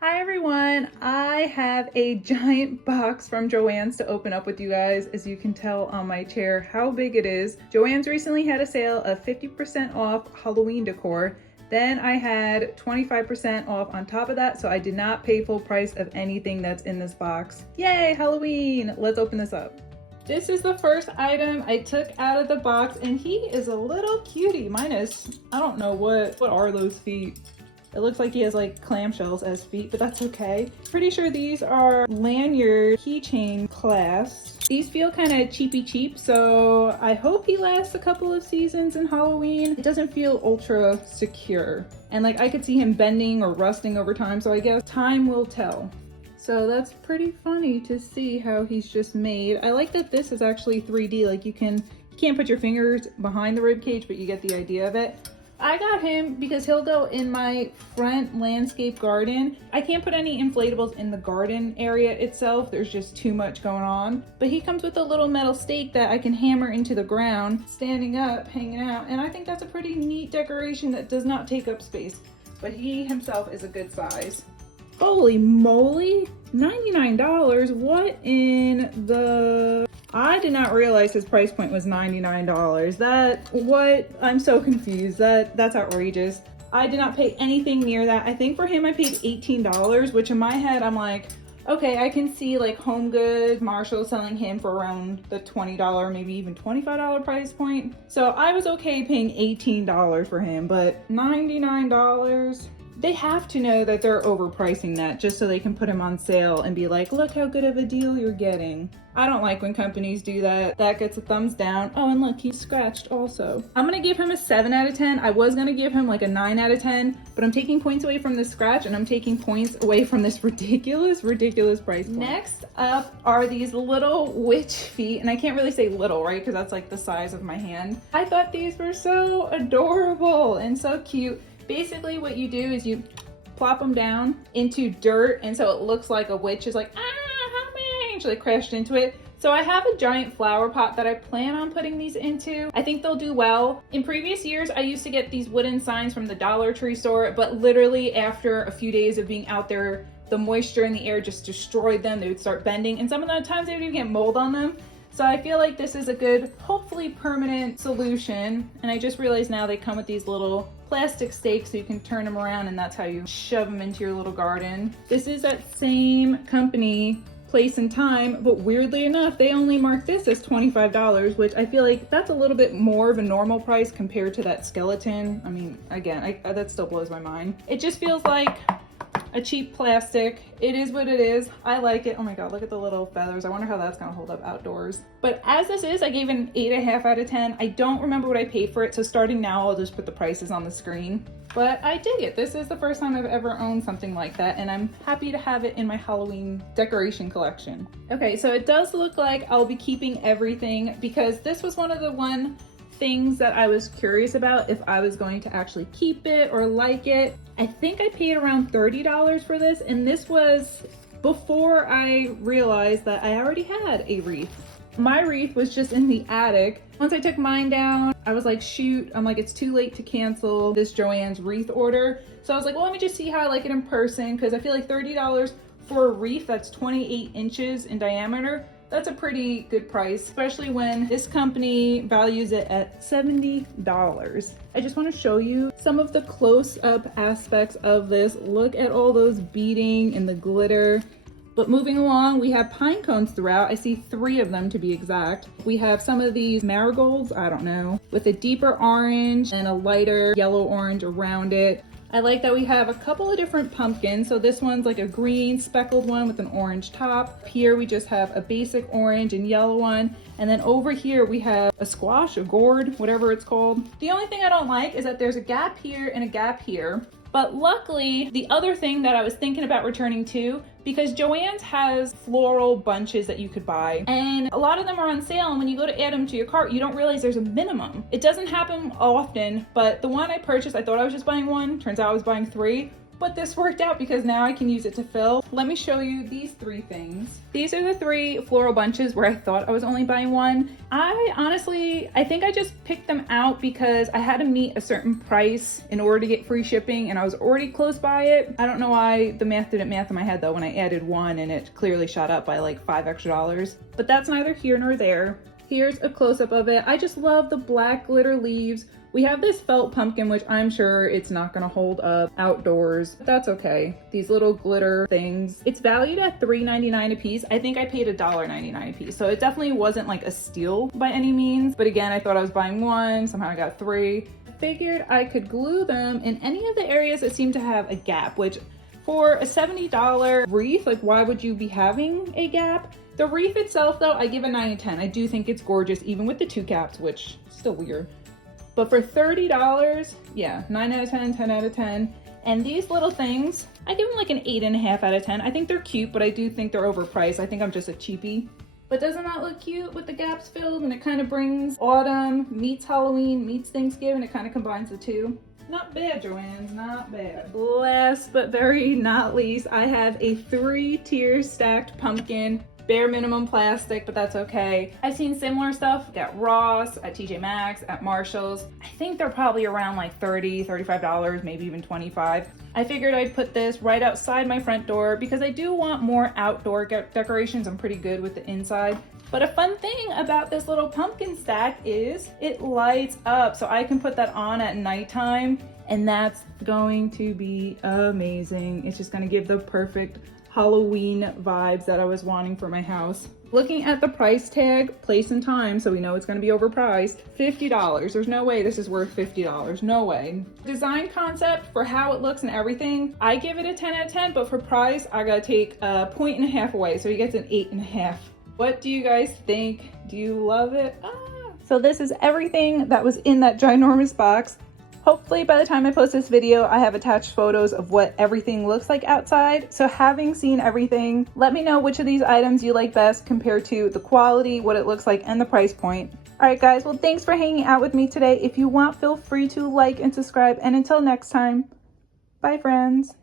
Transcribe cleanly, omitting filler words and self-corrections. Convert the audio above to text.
Hi everyone, I have a giant box from Joann's to open up with you guys. As you can tell on my chair how big it is. Joann's recently had a sale of 50% off Halloween decor. Then I had 25% off on top of that, so I did not pay full price of anything that's in this box. Yay, Halloween! Let's open this up. This is the first item I took out of the box, and he is a little cutie. Minus, I don't know what are those feet. It looks like he has like clamshells as feet, but that's okay. Pretty sure these are lanyard keychain clasps. These feel kind of cheapy cheap, so I hope he lasts a couple of seasons in Halloween. It doesn't feel ultra secure. And like I could see him bending or rusting over time, so I guess time will tell. So that's pretty funny to see how he's just made. I like that this is actually 3D, like you can't put your fingers behind the rib cage, but you get the idea of it. I got him because he'll go in my front landscape garden. I can't put any inflatables in the garden area itself. There's just too much going on. But he comes with a little metal stake that I can hammer into the ground, standing up, hanging out. And I think that's a pretty neat decoration that does not take up space. But he himself is a good size. Holy moly, $99. What in the... I did not realize his price point was $99. I'm so confused. That's outrageous. I did not pay anything near that. I think for him I paid $18, which in my head I'm like, okay, I can see like Home Goods, Marshall selling him for around the $20, maybe even $25 price point. So I was okay paying $18 for him, but $99? They have to know that they're overpricing that just so they can put him on sale and be like, look how good of a deal you're getting. I don't like when companies do that. That gets a thumbs down. Oh, and look, he's scratched also. I'm gonna give him a 7 out of 10. I was gonna give him like a 9 out of 10, but I'm taking points away from this scratch and I'm taking points away from this ridiculous price point. Next up are these little witch feet, and I can't really say little, right? Because that's like the size of my hand. I thought these were so adorable and so cute. Basically what you do is you plop them down into dirt, and so it looks like a witch is like, help me, and she like crashed into it. So I have a giant flower pot that I plan on putting these into. I think they'll do well. In previous years, I used to get these wooden signs from the Dollar Tree store, but literally after a few days of being out there, the moisture in the air just destroyed them. They would start bending, and some of the times they would even get mold on them. So I feel like this is a good, hopefully permanent solution. And I just realized now they come with these little plastic stakes so you can turn them around, and that's how you shove them into your little garden. This is that same company, Place and Time, but weirdly enough, they only marked this as $25, which I feel like that's a little bit more of a normal price compared to that skeleton. I mean, again, that still blows my mind. It just feels like a cheap plastic. It is what it is. I like it. Oh my god, look at the little feathers. I wonder how that's gonna hold up outdoors. But as this is, I gave it an 8.5 out of 10. I don't remember what I paid for it, so starting now I'll just put the prices on the screen. But I dig it. This is the first time I've ever owned something like that, and I'm happy to have it in my Halloween decoration collection. Okay, so it does look like I'll be keeping everything, because this was one of the things that I was curious about if I was going to actually keep it or like it. I think I paid around $30 for this, and this was before I realized that I already had a wreath. My wreath was just in the attic. Once I took mine down, I was like, shoot, I'm like, it's too late to cancel this Joann's wreath order. So I was like, well, let me just see how I like it in person, because I feel like $30 for a wreath that's 28 inches in diameter, that's a pretty good price, especially when this company values it at $70. I just want to show you some of the close-up aspects of this. Look at all those beading and the glitter. But moving along, we have pine cones throughout. I see 3 of them to be exact. We have some of these marigolds, I don't know, with a deeper orange and a lighter yellow orange around it. I like that we have a couple of different pumpkins. So this one's like a green speckled one with an orange top. Here we just have a basic orange and yellow one. And then over here we have a squash, a gourd, whatever it's called. The only thing I don't like is that there's a gap here and a gap here. But luckily, the other thing that I was thinking about returning to, because Joann's has floral bunches that you could buy, and a lot of them are on sale, and when you go to add them to your cart, you don't realize there's a minimum. It doesn't happen often, but the one I purchased, I thought I was just buying one, turns out I was buying 3. But this worked out because now I can use it to fill. Let me show you these 3 things. These are the 3 floral bunches where I thought I was only buying one. I think I just picked them out because I had to meet a certain price in order to get free shipping and I was already close by it. I don't know why the math didn't math in my head though when I added one and it clearly shot up by like $5 extra. But that's neither here nor there. Here's a close-up of it. I just love the black glitter leaves. We have this felt pumpkin, which I'm sure it's not gonna hold up outdoors. But that's okay. These little glitter things. It's valued at $3.99 a piece. I think I paid $1.99 a piece. So it definitely wasn't like a steal by any means. But again, I thought I was buying one, somehow I got 3. I figured I could glue them in any of the areas that seem to have a gap, which for a $70 wreath, like why would you be having a gap? The wreath itself though, I give a 9 out of 10. I do think it's gorgeous, even with the 2 caps, which is still weird. But for $30, yeah, 9 out of 10, 10 out of 10. And these little things, I give them like an 8.5 out of 10. I think they're cute, but I do think they're overpriced. I think I'm just a cheapie. But doesn't that look cute with the gaps filled? And it kind of brings autumn, meets Halloween, meets Thanksgiving. It kind of combines the 2. Not bad, Joann, not bad. Last but very not least, I have a 3-tier stacked pumpkin. Bare minimum plastic, but that's okay. I've seen similar stuff at Ross, at TJ Maxx, at Marshall's. I think they're probably around like $30, $35, maybe even $25. I figured I'd put this right outside my front door because I do want more outdoor decorations. I'm pretty good with the inside. But a fun thing about this little pumpkin stack is it lights up, so I can put that on at nighttime and that's going to be amazing. It's just gonna give the perfect Halloween vibes that I was wanting for my house. Looking at the price tag, place and time, so we know it's going to be overpriced, $50. There's no way this is worth $50. No way. Design concept for how it looks and everything, I give it a 10 out of 10, but for price, I gotta take a 1.5 away, so he gets an 8.5. What do you guys think? Do you love it? So this is everything that was in that ginormous box. Hopefully by the time I post this video, I have attached photos of what everything looks like outside. So having seen everything, let me know which of these items you like best compared to the quality, what it looks like, and the price point. All right, guys, well, thanks for hanging out with me today. If you want, feel free to like and subscribe. And until next time, bye, friends.